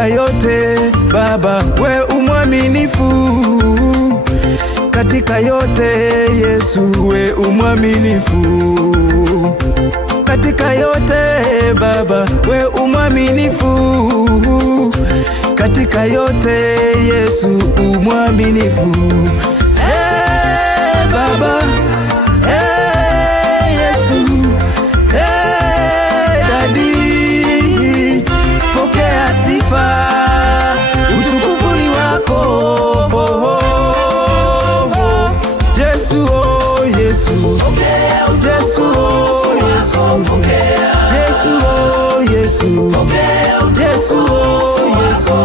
katika yote Baba we umwaminifu, katika yote Yesu we umwaminifu, katika yote Baba we umwaminifu, katika yote Yesu umwaminifu. Baba, Yesu, Daddy, pokea sifa, utukufu ni wako. Yesu, oh Yesu, Yesu, oh Yesu, Yesu, oh Yesu, Yesu, oh Yesu,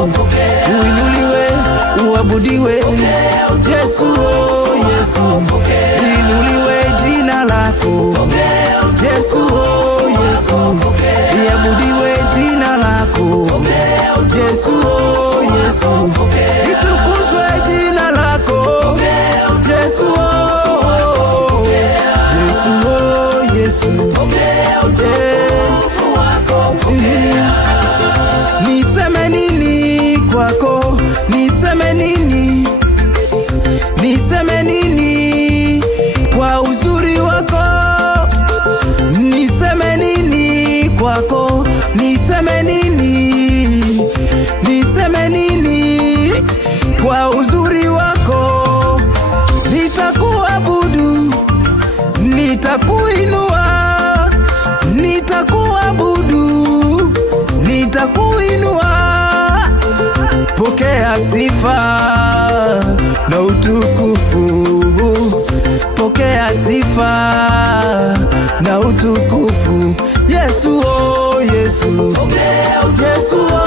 uinuliwe, uabudiwe. Yesu, oh Yesu, inuliwe jina lako. Yesu, oh Yesu, iabudiwe jina lako. Yesu, oh Yesu, itukuzwe jina lako. Yesu, oh Yesu, oh Yesu, niseme nini kwako? Niseme nini? Niseme nini kwa uzuri wako? Niseme nini kwako? Niseme nini? Niseme nini kwa uzuri wako? Nitakuabudu, nitakuinua, nitakuabudu, nitakuinua. Pokea sifa na utukufu, pokea sifa na utukufu. Yesu, oh Yesu, Yesu, oh